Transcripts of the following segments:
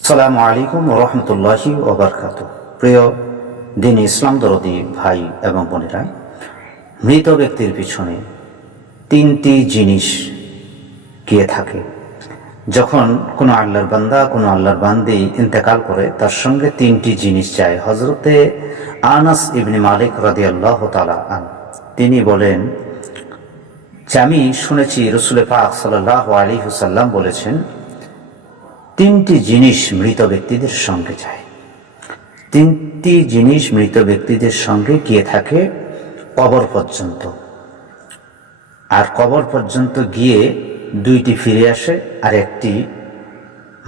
আসসালামু আলাইকুম রহমতুল্লাহি ওবরকাত। প্রিয় দিন ইসলাম দরদি ভাই এবং বোনেরা, মৃত ব্যক্তির পিছনে তিনটি জিনিস গিয়ে থাকে। যখন কোনো আল্লাহর বান্দা কোনো আল্লাহর বান্দি ইন্তেকাল করে, তার সঙ্গে তিনটি জিনিস যায়। হজরতে আনাস ইবনে মালিক রাদিয়াল্লাহু তাআলা আনহু তিনি বলেন যে, আমি শুনেছি রাসূল পাক সাল্লাল্লাহু আলাইহি ওয়াসাল্লাম বলেছেন, তিনটি জিনিস মৃত ব্যক্তিদের সঙ্গে যায়। তিনটি জিনিস মৃত ব্যক্তিদের সঙ্গে গিয়ে থাকে কবর পর্যন্ত, আর কবর পর্যন্ত গিয়ে দুইটি ফিরে আসে, আর একটি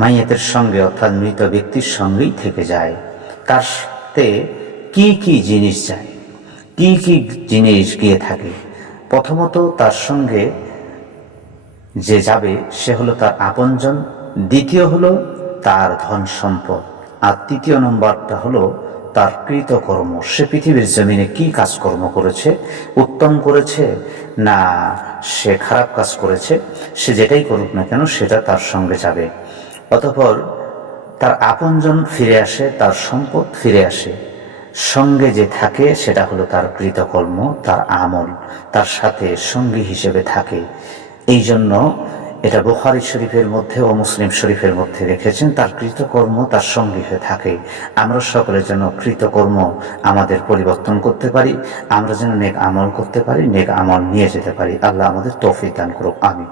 মাইয়াতের সঙ্গে অর্থাৎ মৃত ব্যক্তির সঙ্গেই থেকে যায়। তার সাথে কি কি জিনিস যায়, কি কি জিনিস গিয়ে থাকে? প্রথমত, তার সঙ্গে যে যাবে সে হলো তার আপনজন, দ্বিতীয় হলো তার ধন সম্পদ, আর তৃতীয় নম্বরটা হলো তার কৃতকর্ম। সে পৃথিবীর জমিনে কি কাজকর্ম করেছে, উত্তম করেছে না সে খারাপ কাজ করেছে, সে যেটাই করুক না কেন সেটা তার সঙ্গে যাবে। অতঃপর তার আপনজন ফিরে আসে, তার সম্পদ ফিরে আসে, সঙ্গে যে থাকে সেটা হলো তার কৃতকর্ম, তার আমল তার সাথে সঙ্গী হিসেবে থাকে। এই জন্য এটা বুখারী শরীফের মধ্যে ও মুসলিম শরীফের মধ্যে রেখেছেন, তার কৃতকর্ম তার সঙ্গী হয়ে থাকে। আমরা সকলের জন্য কৃতকর্ম আমাদের পরিবর্তন করতে পারি, আমরা যেন নেক আমল করতে পারি, নেক আমল নিয়ে যেতে পারি। আল্লাহ আমাদের তৌফিক দান করুক, আমিন।